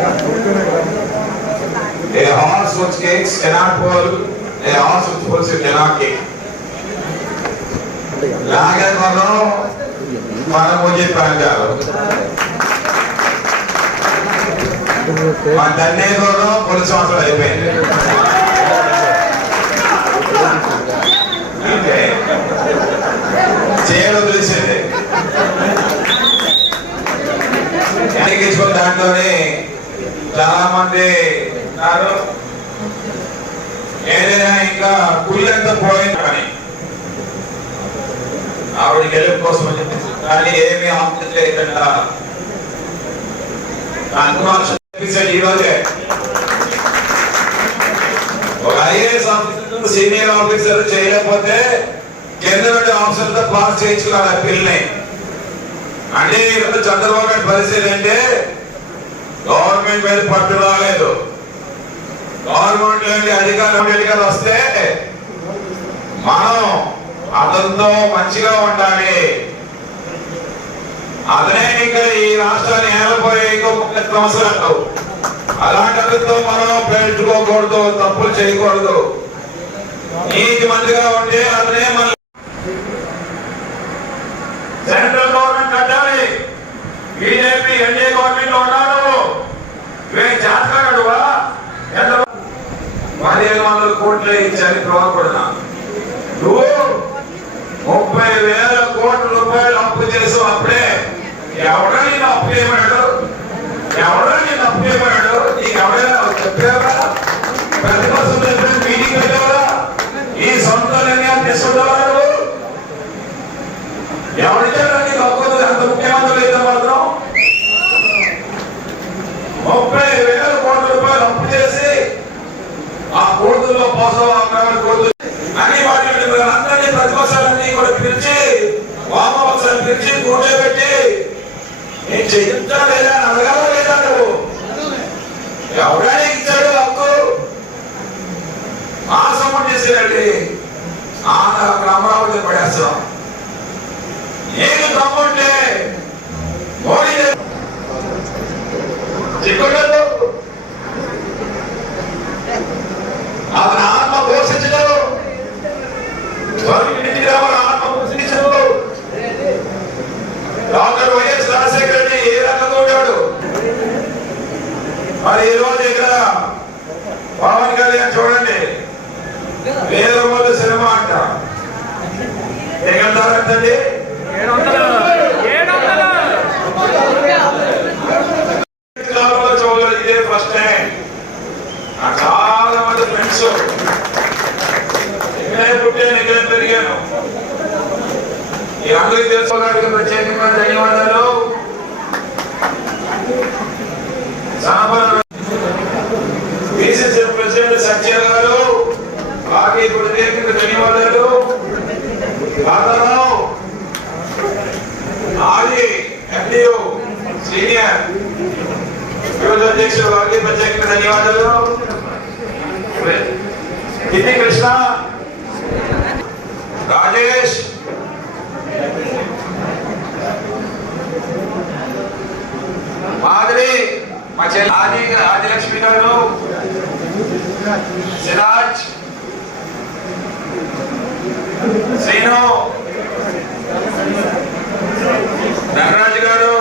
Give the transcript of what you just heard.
A horse which kicks cannot pull, a horse which pulls it cannot kick. लागे करो, मानो मुझे पंजाब. मंडने करो, पुलिस वाले लगे पहले. Okay. चेहरे पुलिस है. यानी कि इसको दांतों ने చాలా మంది నారు ఏదైనా ఇంకా కుళ్ళంతా పోయిందని ఆవిడ గెలుపు కోసం అని చెప్పేసి కానీ ఏమి ఆప్షన్ లేకుండా అనుమానం ఈరోజే ఒక ఐఏఎస్ ఆఫీసర్ సీనియర్ ఆఫీసర్ చేయలేకపోతే కింద పెట్టి ఆఫీసర్తో పాస్ చేయించుకున్నారు ఆ పిల్లని. అంటే ఈరోజు చంద్రబాబు గారి పరిస్థితి అంటే గవర్నమెంట్ మీద పట్టు రాలేదు. గవర్నమెంట్ లోని అధికారులు వస్తే మనం అతనితో మంచిగా ఉండాలి. అతనే ఇంకా ఈ రాష్ట్రాన్ని ఏలపోయే ఇంకో 30 సంవత్సరాలు అలాంటి అతనితో మనం పెట్టుకోకూడదు, తప్పులు చేయకూడదు. నీతి మంచిగా ఉంటే అతనే మన సెంట్రల్ గవర్నమెంట్ కట్టాలి. బీజేపీ ఎన్డీఏ గవర్నమెంట్ లో ఉన్నాడు. ఇవేం చేస్తాడువా? 1500 కోట్లు ఇచ్చారు ప్రభుత్వం. నువ్వు 30,000 కోట్ల రూపాయలు అప్పు చేసావు. అప్పుడే ఎవడో నేను అప్పు చేయమన్నాడు, ఎవడో నేను అప్పు చేయమన్నాడు. నీకు ఎవడైనా చెప్పావా? ప్రతిపక్షం మీటింగ్ పెట్టావా? ఈ సొంత నిర్ణయాలు తీసుకుంటావాడు ఎవరిచ్చాడో నీకు అప్పు. అంత ముఖ్యమంత్రులు అయితే మాత్రం 30,000 కోట్ల రూపాయలు అప్పు చేసి ఆ కోర్టుల్లో పోసవ కోర్టు అని వాటి అందరినీ ప్రతిపక్షాలన్నీ కూడా పిలిచి వామపక్షాలను పిలిచి కూర్చోబెట్టి నేను చెయ్యించాలేదా అని అడగాలా లేదా? నువ్వు ఎవరైనా ఇచ్చాడు హక్కు ఆ సపోర్ట్ చేసేయండి. అక్కడ అమరావతి పడేస్తాం. నేను తమ్ముంటే మోడీ చిక్కుడు అతని ఆత్మ పోషించడు. ఆత్మ పోషించడు. డాక్టర్ వైఎస్ రాజశేఖర రెడ్డి ఏ రకంగా ఉంటాడు మరి ఈ రోజు ఇక్కడ పవన్ కళ్యాణ్ చూడండి, 1000 రూపాయలు సినిమా అంట. ఎగంటారంటండి ఇదే ఫస్ట్ టైం. చాలా మంది ఫ్రెండ్స్ ఇక్కడే పుట్టాను, ఇక్కడే పెరిగాను. ఈ అందరికీ తెలుసుకోవడానికి ప్రత్యేకంగా ధన్యవాదాలు. పిసిసి ప్రెసిడెంట్ సత్య గారు వారికి ప్రత్యేకంగా ధన్యవాదాలు. ఆది ఎండిఓ సీనియర్ అధ్యక్షుడు వారికి ప్రత్యేకంగా ధన్యవాదాలు. కిటి కృష్ణ, రాజేష్, మాధురి, మా చెల్లి ఆదిలక్ష్మి గారు, సిరాజ్, శ్రీను, ధనరాజు గారు.